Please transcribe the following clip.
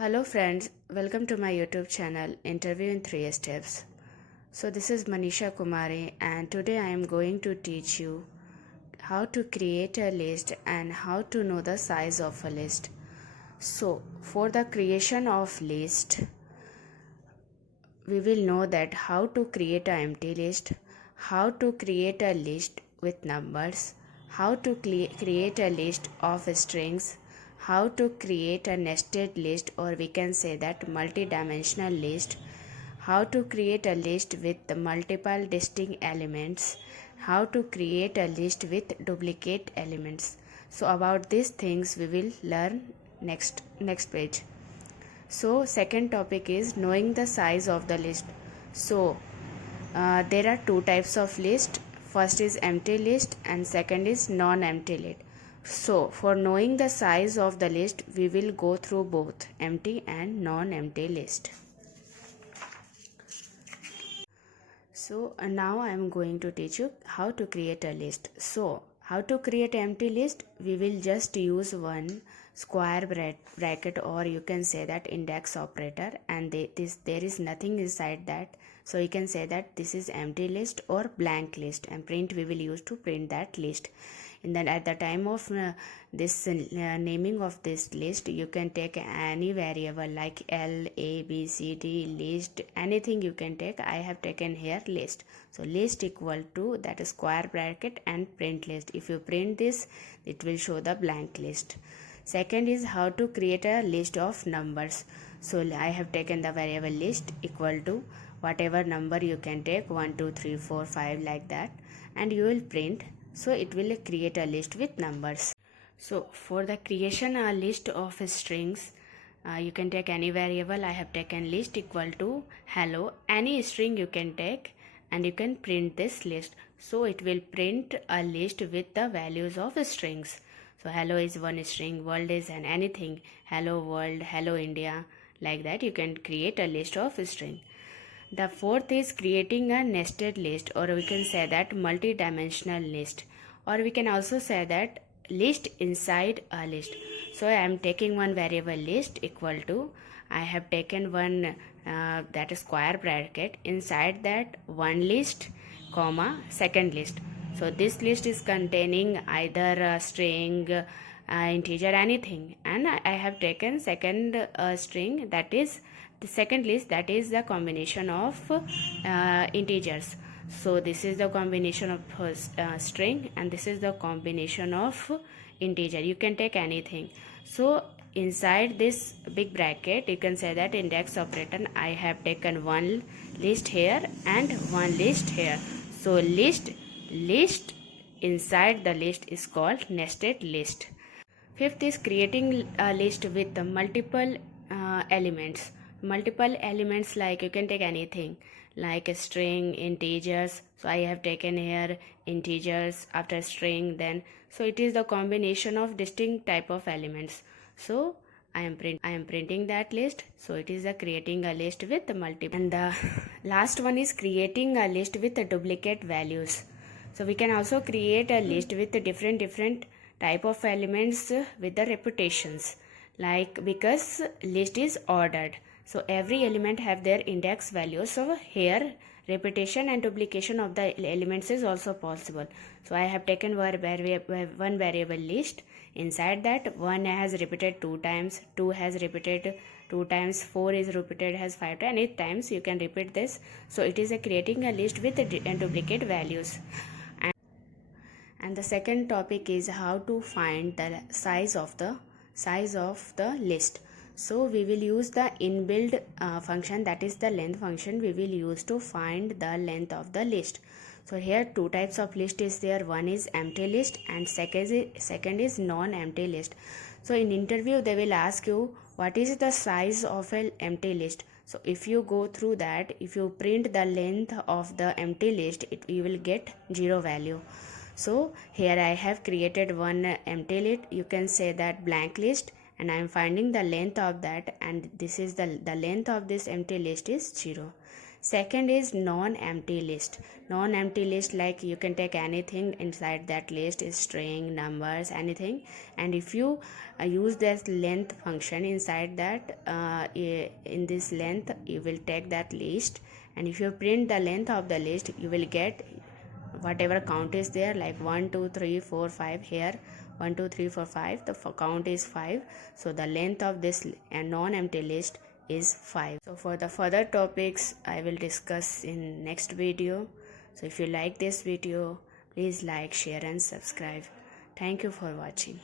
Hello friends, welcome to my YouTube channel Interview in 3 Steps. So this is Manisha Kumari and today I am going to teach you how to create a list and how to know the size of a list. So for the creation of list, we will know that how to create an empty list, how to create a list with numbers, how to create a list of strings, how to create a nested list, or we can say that multi-dimensional list, how to create a list with multiple distinct elements, how to create a list with duplicate elements. So about these things we will learn next page. So second topic is knowing the size of the list. So there are two types of list. First is empty list and second is non-empty list. So for knowing the size of the list, we will go through both empty and non-empty list. So now I am going to teach you how to create a list. So how to create an empty list? We will just use one square bracket, or you can say that index operator, and there is nothing inside that. So you can say that this is empty list or blank list, and print we will use to print that list. And then at the time of this naming of this list, you can take any variable like L, A, B, C, D, list, anything you can take. I have taken here list. So list equal to that square bracket and print list. If you print this, it will show the blank list. Second is how to create a list of numbers. So I have taken the variable list equal to whatever number you can take, 1, 2, 3, 4, 5 like that, and you will print. So it will create a list with numbers. So for the creation a list of strings, you can take any variable. I have taken list equal to hello. Any string you can take and you can print this list. So it will print a list with the values of strings. So hello is one string, world is an anything, hello world, hello India, like that you can create a list of string. The fourth is creating a nested list, or we can say that multi-dimensional list, or we can also say that list inside a list. So I am taking one variable list equal to, I have taken one that is square bracket, inside that one list comma second list. So this list is containing either a string, integer, anything, and I have taken second string, that is the second list, that is the combination of integers. So this is the combination of string and this is the combination of integer. You can take anything. So inside this big bracket you can say that index operator, I have taken one list here and one list here. So list inside the list is called nested list. Fifth is creating a list with multiple elements. Multiple elements, like you can take anything like a string, integers. So I have taken here integers after string, then so it is the combination of distinct type of elements. So I am printing that list. So it is creating a list with multiple. And the last one is creating a list with duplicate values. So we can also create a list with different type of elements with the reputations, like because list is ordered, so every element have their index value. So here repetition and duplication of the elements is also possible. So I have taken one variable list. Inside that, 1 has repeated 2 times, 2 has repeated 2 times, 4 is repeated has 5 and 8 times. You can repeat this. So it is creating a list with duplicate values. And the second topic is how to find the size of the list. So we will use the inbuilt function, that is the length function we will use to find the length of the list. So here two types of list is there. One is empty list and second is non-empty list. So in interview they will ask you what is the size of an empty list. So if you go through that, if you print the length of the empty list, you will get 0 value. So here I have created one empty list, you can say that blank list, and I am finding the length of that, and this is the length of this empty list is 0. Second is non-empty list. Non-empty list, like you can take anything inside that list, is string, numbers, anything, and if you use this length function inside that, in this length you will take that list, and if you print the length of the list, you will get whatever count is there, like 1 2 3 4 5. Here 1 2 3 4 5, the count is 5, so the length of this non-empty list is 5. So for the further topics I will discuss in next video. So if you like this video, please like, share and subscribe. Thank you for watching.